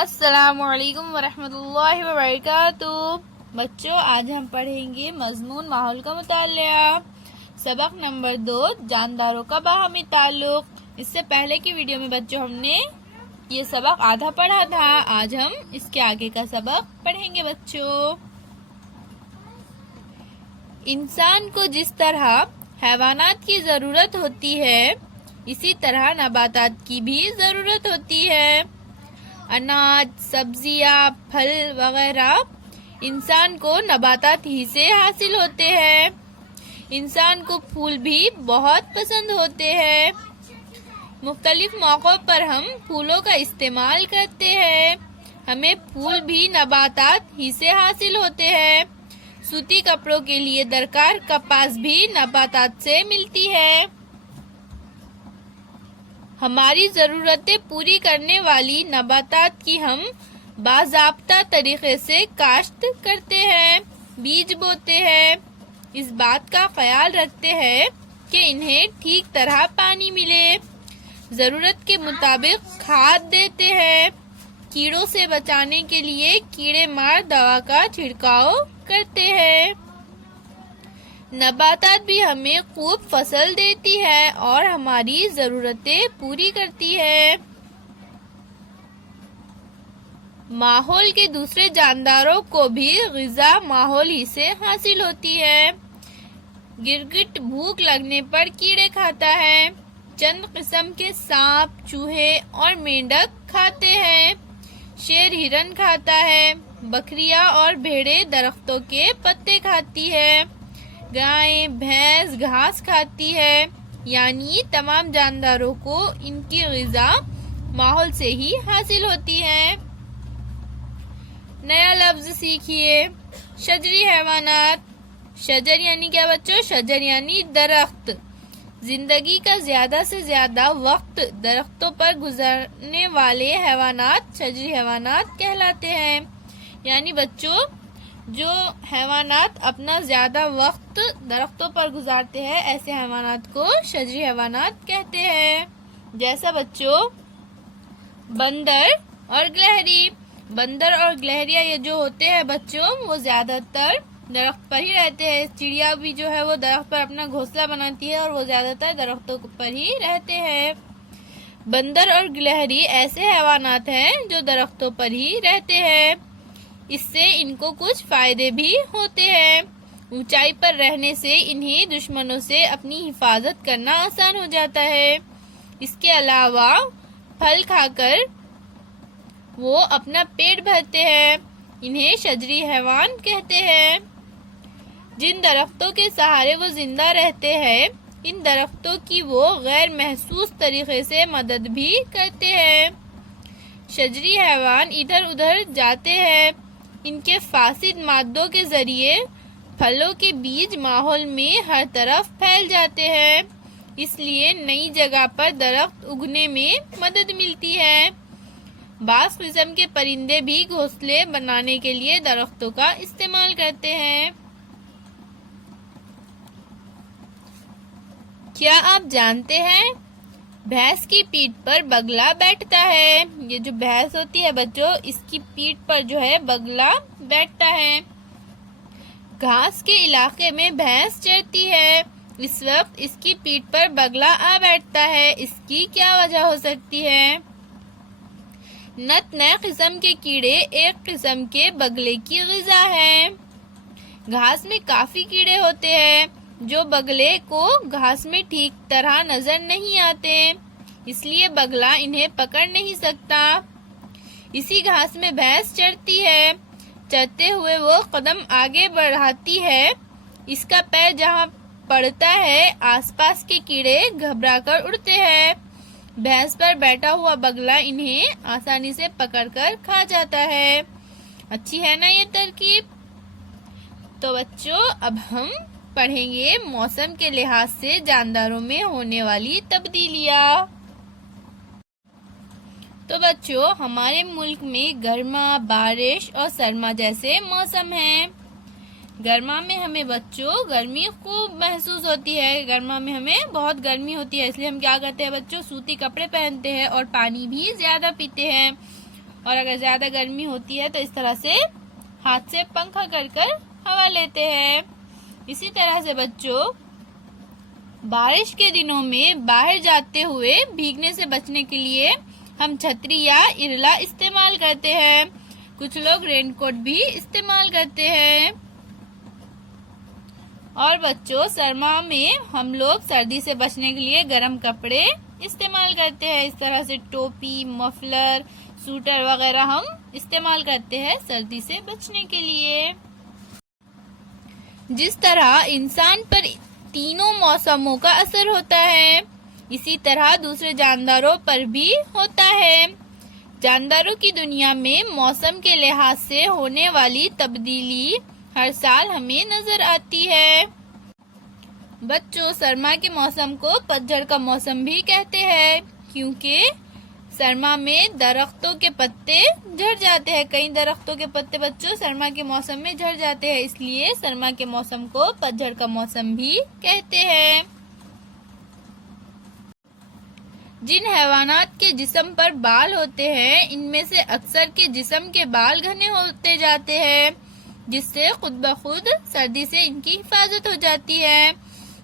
السلام علیکم ورحمۃ اللہ وبرکاتہ۔ بچوں، آج ہم پڑھیں گے مضمون ماحول کا مطالعہ، سبق نمبر 2، جانداروں کا باہمی تعلق۔ اس سے پہلے کی ویڈیو میں بچوں ہم نے یہ سبق آدھا پڑھا تھا، آج ہم اس کے آگے کا سبق پڑھیں گے بچوں۔ انسان کو جس طرح حیوانات کی ضرورت ہوتی ہے، اسی طرح نباتات کی بھی ضرورت ہوتی ہے۔ اناج، سبزیاں، پھل وغیرہ انسان کو نباتات ہی سے حاصل ہوتے ہیں۔ انسان کو پھول بھی بہت پسند ہوتے ہیں۔ مختلف موقعوں پر ہم پھولوں کا استعمال کرتے ہیں۔ ہمیں پھول بھی نباتات ہی سے حاصل ہوتے ہیں۔ سوتی کپڑوں کے لیے درکار کپاس بھی نباتات سے ملتی ہے۔ ہماری ضرورتیں پوری کرنے والی نباتات کی ہم باضابطہ طریقے سے کاشت کرتے ہیں، بیج بوتے ہیں۔ اس بات کا خیال رکھتے ہیں کہ انہیں ٹھیک طرح پانی ملے، ضرورت کے مطابق کھاد دیتے ہیں۔ کیڑوں سے بچانے کے لیے کیڑے مار دوا کا چھڑکاؤ کرتے ہیں۔ نباتات بھی ہمیں خوب فصل دیتی ہے اور ہماری ضرورتیں پوری کرتی ہے۔ ماحول کے دوسرے جانداروں کو بھی غذا ماحول ہی سے حاصل ہوتی ہے۔ گرگٹ بھوک لگنے پر کیڑے کھاتا ہے۔ چند قسم کے سانپ، چوہے اور مینڈک کھاتے ہیں۔ شیر ہرن کھاتا ہے۔ بکریاں اور بھیڑیں درختوں کے پتے کھاتی ہے۔ گائے، بھینس گھاس کھاتی ہے۔ یعنی تمام جانداروں کو ان کی غذا ماحول سے ہی حاصل ہوتی ہے۔ نیا لفظ سیکھیے، شجری حیوانات۔ شجر یعنی کیا بچوں؟ شجر یعنی درخت۔ زندگی کا زیادہ سے زیادہ وقت درختوں پر گزارنے والے حیوانات شجری حیوانات کہلاتے ہیں۔ یعنی بچوں، جو حیوانات اپنا زیادہ وقت درختوں پر گزارتے ہیں، ایسے حیوانات کو شجری حیوانات کہتے ہیں۔ جیسا بچوں بندر اور گلہری۔ بندر اور گلہریاں یہ جو ہوتے ہیں بچوں، وہ زیادہ تر درخت پر ہی رہتے ہیں۔ چڑیا بھی جو ہے وہ درخت پر اپنا گھونسلہ بناتی ہے اور وہ زیادہ تر درختوں پر ہی رہتے ہیں۔ بندر اور گلہری ایسے حیوانات ہیں جو درختوں پر ہی رہتے ہیں۔ اس سے ان کو کچھ فائدے بھی ہوتے ہیں۔ اونچائی پر رہنے سے انہیں دشمنوں سے اپنی حفاظت کرنا آسان ہو جاتا ہے۔ اس کے علاوہ پھل کھا کر وہ اپنا پیٹ بھرتے ہیں۔ انہیں شجری حیوان کہتے ہیں۔ جن درختوں کے سہارے وہ زندہ رہتے ہیں، ان درختوں کی وہ غیر محسوس طریقے سے مدد بھی کرتے ہیں۔ شجری حیوان ادھر ادھر جاتے ہیں۔ ان کے فاسد مادوں کے ذریعے پھلوں کے بیج ماحول میں ہر طرف پھیل جاتے ہیں۔ اس لیے نئی جگہ پر درخت اگنے میں مدد ملتی ہے۔ بعض قسم کے پرندے بھی گھونسلے بنانے کے لیے درختوں کا استعمال کرتے ہیں۔ کیا آپ جانتے ہیں بھینس کی پیٹھ پر بگلا بیٹھتا ہے؟ یہ جو بھینس ہوتی ہے بچوں، اس کی پیٹھ پر جو ہے بگلا بیٹھتا ہے۔ گھاس کے علاقے میں بھینس چرتی ہے، اس وقت اس کی پیٹھ پر بگلا آ بیٹھتا ہے۔ اس کی کیا وجہ ہو سکتی ہے؟ نئے قسم کے کیڑے ایک قسم کے بگلے کی غذا ہے۔ گھاس میں کافی کیڑے ہوتے ہیں جو بگلے کو گھاس میں ٹھیک طرح نظر نہیں آتے، اس لیے بگلا انہیں پکڑ نہیں سکتا۔ اسی گھاس میں بھینس چرتی ہے۔ چرتے ہوئے وہ قدم آگے بڑھاتی ہے، اس کا پیر جہاں پڑتا ہے آس پاس کے کیڑے گھبرا کر اڑتے ہیں۔ بھینس پر بیٹھا ہوا بگلا انہیں آسانی سے پکڑ کر کھا جاتا ہے۔ اچھی ہے نا یہ ترکیب؟ تو بچوں اب ہم پڑھیں گے موسم کے لحاظ سے جانداروں میں ہونے والی تبدیلیاں۔ تو بچوں ہمارے ملک میں گرما، بارش اور سرما جیسے موسم ہیں۔ گرما میں ہمیں بچوں گرمی خوب محسوس ہوتی ہے۔ گرما میں ہمیں بہت گرمی ہوتی ہے، اس لیے ہم کیا کرتے ہیں بچوں؟ سوتی کپڑے پہنتے ہیں اور پانی بھی زیادہ پیتے ہیں۔ اور اگر زیادہ گرمی ہوتی ہے تو اس طرح سے ہاتھ سے پنکھا کر کر ہوا لیتے ہیں۔ اسی طرح سے بچوں بارش کے دنوں میں باہر جاتے ہوئے بھیگنے سے بچنے کے لیے ہم چھتری یا ارلا استعمال کرتے ہیں۔ کچھ لوگ رین کوٹ بھی استعمال کرتے ہیں۔ اور بچوں سرما میں ہم لوگ سردی سے بچنے کے لیے گرم کپڑے استعمال کرتے ہیں۔ اس طرح سے ٹوپی، مفلر، سوٹر وغیرہ ہم استعمال کرتے ہیں سردی سے بچنے کے لیے۔ جس طرح انسان پر تینوں موسموں کا اثر ہوتا ہے، اسی طرح دوسرے جانداروں پر بھی ہوتا ہے۔ جانداروں کی دنیا میں موسم کے لحاظ سے ہونے والی تبدیلی ہر سال ہمیں نظر آتی ہے۔ بچوں سرما کے موسم کو پتجھڑ کا موسم بھی کہتے ہیں، کیونکہ سرما میں درختوں کے پتے جھڑ جاتے ہیں۔ کئی درختوں کے پتے بچوں سرما کے موسم میں جھڑ جاتے ہیں، اس لیے سرما کے موسم کو پتجھڑ کا موسم بھی کہتے ہیں۔ جن حیوانات کے جسم پر بال ہوتے ہیں ان میں سے اکثر کے جسم کے بال گھنے ہوتے جاتے ہیں، جس سے خود بخود سردی سے ان کی حفاظت ہو جاتی ہے۔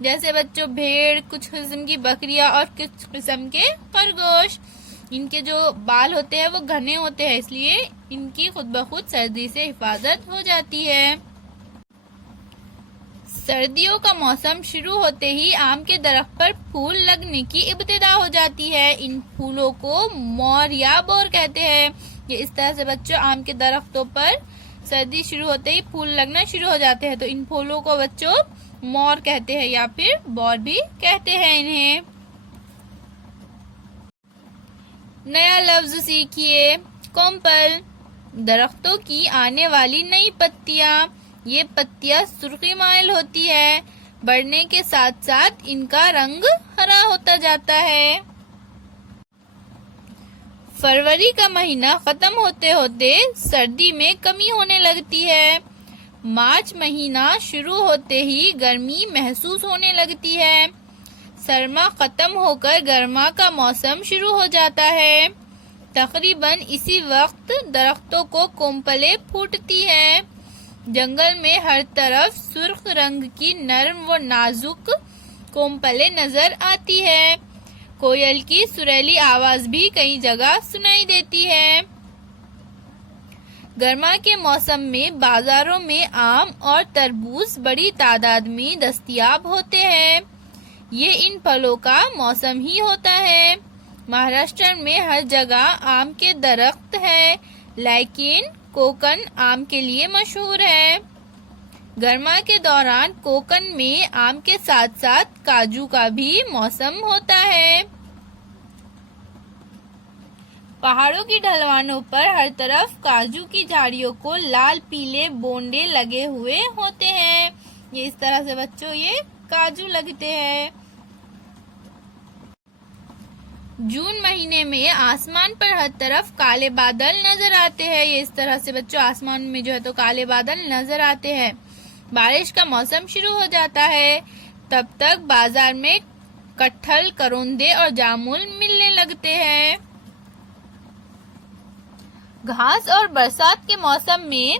جیسے بچوں بھیڑ، کچھ قسم کی بکریاں اور کچھ قسم کے خرگوش، ان کے جو بال ہوتے ہیں وہ گھنے ہوتے ہیں، اس لیے ان کی خود بخود سردی سے حفاظت ہو جاتی ہے۔ سردیوں کا موسم شروع ہوتے ہی آم کے درخت پر پھول لگنے کی ابتدا ہو جاتی ہے۔ ان پھولوں کو مور یا بور کہتے ہیں۔ یہ اس طرح سے بچوں آم کے درختوں پر سردی شروع ہوتے ہی پھول لگنا شروع ہو جاتے ہیں، تو ان پھولوں کو بچوں مور کہتے ہیں یا پھر بور بھی کہتے ہیں انہیں۔ نیا لفظ سیکھیے، کومپل۔ درختوں کی آنے والی نئی پتیاں۔ یہ پتیاں سرخی مائل ہوتی ہے، بڑھنے کے ساتھ ساتھ ان کا رنگ ہرا ہوتا جاتا ہے۔ فروری کا مہینہ ختم ہوتے ہوتے سردی میں کمی ہونے لگتی ہے۔ مارچ مہینہ شروع ہوتے ہی گرمی محسوس ہونے لگتی ہے۔ سرما ختم ہو کر گرما کا موسم شروع ہو جاتا ہے۔ تقریباً اسی وقت درختوں کو کومپلیں پھوٹتی ہیں۔ جنگل میں ہر طرف سرخ رنگ کی نرم و نازک کومپلیں نظر آتی ہے۔ کوئل کی سریلی آواز بھی کئی جگہ سنائی دیتی ہے۔ گرما کے موسم میں بازاروں میں آم اور تربوز بڑی تعداد میں دستیاب ہوتے ہیں۔ یہ ان پھلوں کا موسم ہی ہوتا ہے۔ مہاراشٹر میں ہر جگہ آم کے درخت ہے، لیکن کوکن آم کے لیے مشہور ہے۔ گرما کے دوران کوکن میں آم کے ساتھ ساتھ کاجو کا بھی موسم ہوتا ہے۔ پہاڑوں کی ڈھلوانوں پر ہر طرف کاجو کی جھاڑیوں کو لال پیلے بونڈے لگے ہوئے ہوتے ہیں۔ یہ اس طرح سے بچوں یہ کاجو لگتے ہیں۔ جون مہینے میں آسمان پر ہر طرف کالے بادل نظر آتے ہیں۔ یہ اس طرح سے بچوں آسمان میں جو ہے تو کالے بادل نظر آتے ہیں۔ بارش کا موسم شروع ہو جاتا ہے، تب تک بازار میں کٹہل، کروندے اور جامن ملنے لگتے ہیں۔ گھاس اور برسات کے موسم میں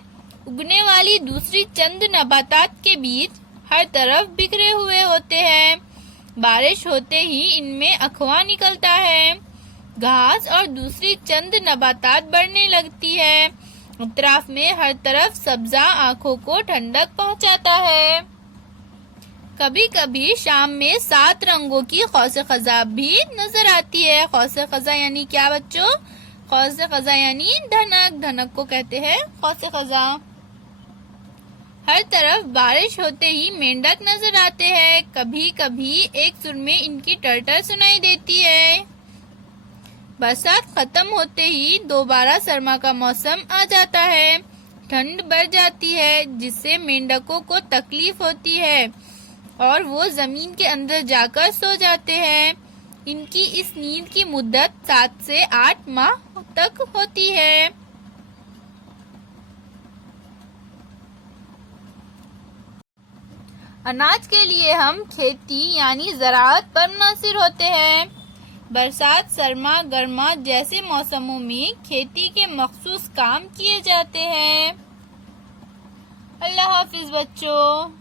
اگنے والی دوسری چند نباتات کے بیج ہر طرف بکھرے ہوئے ہوتے ہیں۔ بارش ہوتے ہی ان میں اخوا نکلتا ہے۔ گھاس اور دوسری چند نباتات بڑھنے لگتی ہے۔ اطراف میں ہر طرف سبزہ آنکھوں کو ٹھنڈک پہنچاتا ہے۔ کبھی کبھی شام میں 7 رنگوں کی قوس قزح بھی نظر آتی ہے۔ قوس قزح یعنی کیا بچوں؟ قوس قزح یعنی دھنک، دھنک کو کہتے ہیں قوس قزح۔ ہر طرف بارش ہوتے ہی مینڈک نظر آتے ہیں۔ کبھی کبھی ایک سر میں ان کی ٹرٹر سنائی دیتی ہے۔ برسات ختم ہوتے ہی دوبارہ سرما کا موسم آ جاتا ہے۔ ٹھنڈ بڑھ جاتی ہے، جس سے مینڈکوں کو تکلیف ہوتی ہے اور وہ زمین کے اندر جا کر سو جاتے ہیں۔ ان کی اس نیند کی مدت 7 سے 8 ماہ تک ہوتی ہے۔ اناج کے لیے ہم کھیتی یعنی زراعت پر منحصر ہوتے ہیں۔ برسات، سرما، گرما جیسے موسموں میں کھیتی کے مخصوص کام کیے جاتے ہیں۔ اللہ حافظ بچوں۔